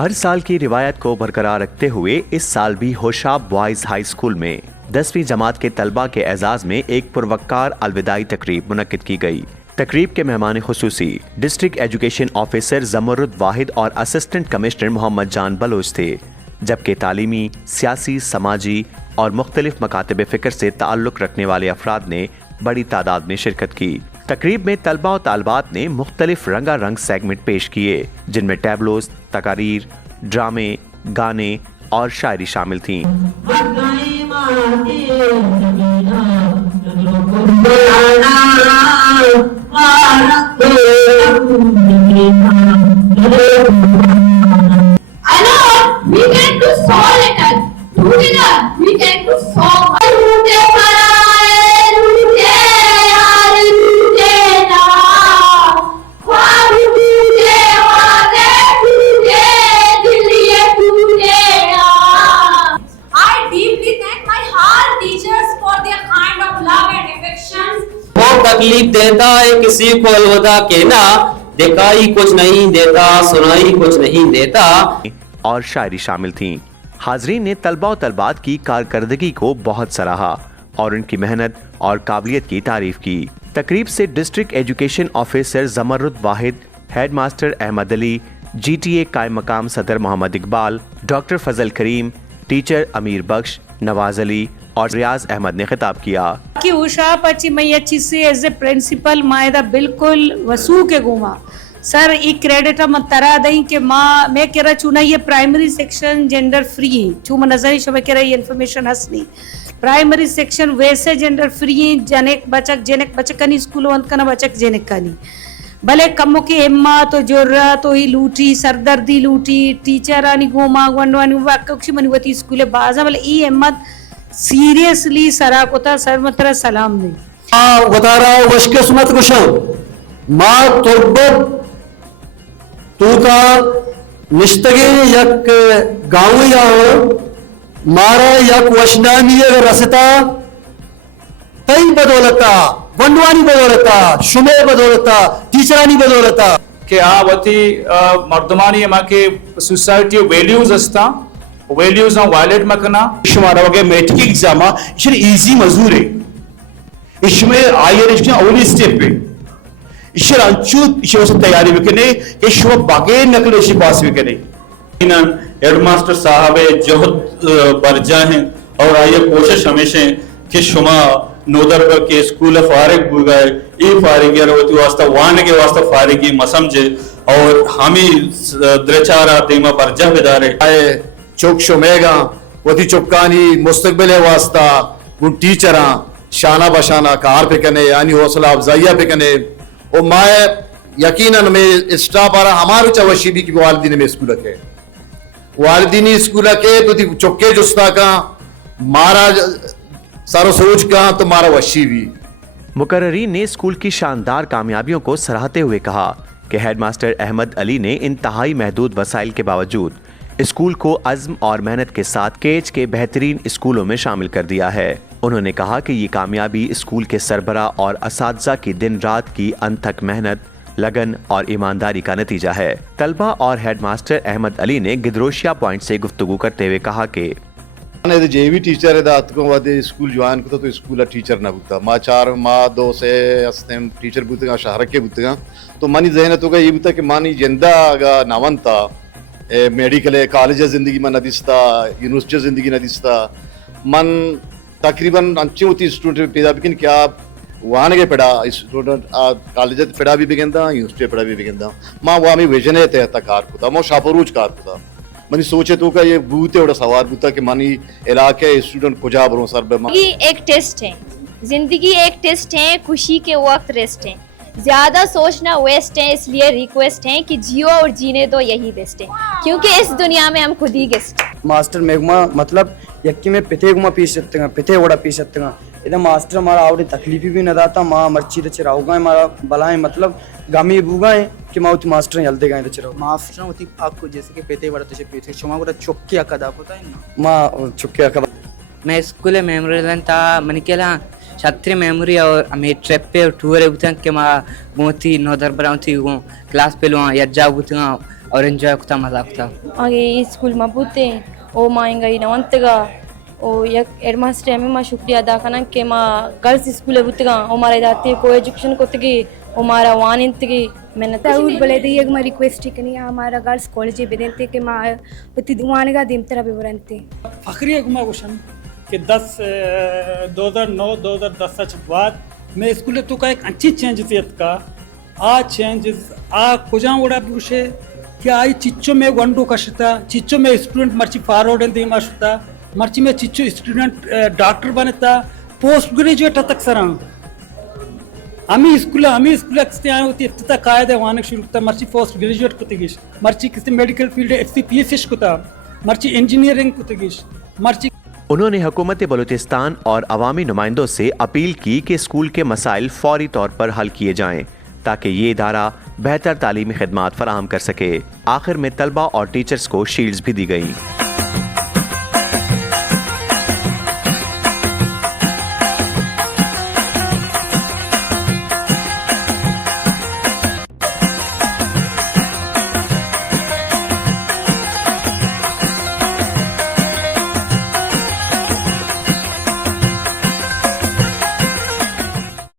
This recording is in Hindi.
हर साल की रिवायत को बरकरार रखते हुए इस साल भी होशाब बॉयज हाई स्कूल में 10वीं जमात के तलबा के एजाज में एक पुरवक्कार अलविदाई तकरीब मुनक्किद की गई। तकरीब के मेहमान खुसूसी डिस्ट्रिक्ट एजुकेशन ऑफिसर जमरुद वाहिद और असिस्टेंट कमिश्नर मोहम्मद जान बलोच थे, जबकि तालीमी, सियासी, समाजी और मुख्तलिफ मकातब फ़िक्र से ताल्लुक़ रखने वाले अफराद ने बड़ी तादाद में शिरकत की। तकरीब में तलबा और तालबात ने मुख्तलिफ रंगारंग सेगमेंट पेश किए, जिनमें टैबलोज, तकारीर, ड्रामे, गाने और शायरी शामिल थीं। तकलीफ देता है किसी को अलविदा कहना, दिखाई कुछ नहीं देता, सुनाई कुछ नहीं देता और शायरी शामिल थीं। हाजरीन ने तलबा और तलबात की कारकर्दगी को बहुत सराहा और उनकी मेहनत और काबिलियत की तारीफ की। तकरीब से district education officer Jamrud Wahid, headmaster Ahmed Ali, GTA कायम मकाम सदर मोहम्मद इकबाल, डॉक्टर फजल करीम, टीचर अमीर बख्श, नवाज अली और रियाज अहमद ने खिताब किया कि उषा पची मई अच्छी से एज ए प्रिंसिपल मायदा बिल्कुल वसू के गुमा सर ई क्रेडिट हम तरा दई के माँ मैं कह रहा चुना ये प्राइमरी सेक्शन जेंडर फ्री चूम नजर शबे कह रहा ये इन्फॉर्मेशन हसनी प्राइमरी सेक्शन वैसे जेंडर फ्री जनेक बचक कनी स्कूल वंत कना बचक जेनेक कनी भले कमो की एम्मा तो जोर्रा तो ही लूटी सरदर्दी लूटी टीचर आनी गोमा गंडवानी वाकक्षी मनी वती स्कूले बाजा भले ई एम्मा सीरियसली सरा कोता सर मतरा सलाम दे बता रहा हूँ वशके सुमत कुछ माँ तुर्बत तू का निश्तगे यक गाँव या मारा यक वशनामी रसता तई बदौलता वंडवानी बदौलता शुमे बदौलता टीचरानी बदौलता के आ वती मर्दमानी माँ के सोसाइटी वैल्यूज असता वैल्यूज वायलेट मकना शुमारा वगे मेट्रिक एग्जाम इशर इजी मजूर है इसमें आयर इसमें अवली स्टेप पे इशर अंचु इशर तैयारी बिकने के शुभ बागे नकल इशी पास बिकने हेडमास्टर साहब जहद बरजा हैं और आइए कोशिश हमेशा कि शुमा नोदर के स्कूल फारिग गए ई फारिग होती वास्ता वान के वास्ता फारिगी मसमझे और हामी द्रचारा तेमा बरजा बिदारे आए चौक शुमेगा वती चौकानी मुस्तकबिल वास्ता वो टीचरा शाना बशाना कार पे कने यानी हौसला अफजाइया पे कने और माए यकीनन में स्टाफ आ रहा हमारे चवशी भी की वालदीन में स्कूल के वालदीनी स्कूल के तो चौके जुस्ता का मारा सारो सोच का तो मारा वशी भी। मुकर्रीन ने स्कूल की शानदार कामयाबियों को सराहते हुए कहा कि हेडमास्टर अहमद अली ने इंतहाई महदूद वसाइल के बावजूद स्कूल को अज़्म और मेहनत के साथ केज के बेहतरीन स्कूलों में शामिल कर दिया है। उन्होंने कहा कि ये कामयाबी स्कूल के सरबरा और असातिज़ा की दिन रात की अनथक मेहनत, लगन और ईमानदारी का नतीजा है। तलबा और हेडमास्टर अहमद अली ने गिदरोशिया पॉइंट से गुफ्तगू करते हुए कहा कि जेवी टीचर है दात को वादे स्कूल ज्वाइन को तो स्कूल टीचर ना बुता माँ चार माँ दो से अस्तेम टीचर बुतगा शहर के बुतगा तो मानी जहन तो ये बुता कि मानी जिंदा गा नावंता मेडिकल कॉलेज जिंदगी में नदिस्ता यूनिवर्सिटी जिंदगी नदिस्ता मन तकरीबन अच्छी होती स्टूडेंट पैदा बिकिन क्या वहाँ के पढ़ा स्टूडेंट कॉलेज पढ़ा भी बिगेंदा यूनिवर्सिटी पढ़ा भी बिगेंदा माँ वहाँ में विजन है तहता कार खुदा माँ शापरूज कार खुदा मनी सोचे तो का ये बूते बड़ा सवाल बूता कि मानी इलाके स्टूडेंट कुजा बरो सर बे एक टेस्ट है, जिंदगी एक टेस्ट है, खुशी के वक्त रेस्ट है, ज्यादा सोचना वेस्ट है, इसलिए रिक्वेस्ट है कि जियो और जीने दो यही बेस्ट है, क्योंकि इस दुनिया में हम खुद ही गेस्ट। मास्टर मेघमा मतलब यक्की में पिथे गुमा पी सकते हैं, पिथे वड़ा पी सकते हैं। इधर मास्टर हमारा आवड़े तकलीफी भी न दाता माँ मर्ची दे चराऊगा हमारा बलाएं मतलब गामी बुगाएं कि माँ उती मास्टर जल्दी गाएं दे चराऊ मास्टर उती आपको जैसे कि पेते बड़ा तसे पेते क्षमा को चुक्की अकदा होता है ना माँ चुक्की अकदा मैं स्कूल मेमोरी ता मन केला छात्र मेमोरी और हमें ट्रिप पे टूर बुतंग के मा गोती नो दर बराउती गो क्लास पे लो या जा बुतंग और एंजॉय कुता मजा कुता आगे स्कूल में पूते ओ माएंगा ही नवंतगा ओ यक एडमास्टर में मां शुक्रिया अदा करना कि मां गर्ल्स स्कूल बुतगा ओ मारे जाते को एजुकेशन को तगी ओ मारा वान इंतगी मैंने ताऊर बले दी एक मां रिक्वेस्ट करनी हमारा गर्ल्स कॉलेज बेदनते के मां उति दुआनगा दिम तरह बेवरंते फखरी गुमा गुशन कि 2009-2010 के बाद मैं स्कूल तो का एक अच्छी चेंजेस का आ चेंजेस आ कुजा उड़ा बुशे कि आई चिच्चो में वंडो कशता चिच्चो में स्टूडेंट मर्ची फॉरवर्ड दी मशता मर्ची में चिच्चो स्टूडेंट डॉक्टर बनता पोस्ट ग्रेजुएट तक सर आम्ही स्कूल किस्ते आए होती इतना कायदे वानक शुरू होता मर्ची पोस्ट ग्रेजुएट को तगिश मर्ची किसी मेडिकल फील्ड FCPSS को था मर्ची इंजीनियरिंग को तगिश मर्ची। उन्होंने हुकूमत बलूचिस्तान और अवामी नुमाइंदों से अपील की कि स्कूल के मसाइल फौरी तौर पर हल किए जाएं ताकि ये इदारा बेहतर तालीमी खिदमात फराहम कर सके। आखिर में तलबा और टीचर्स को शील्ड्स भी दी गई।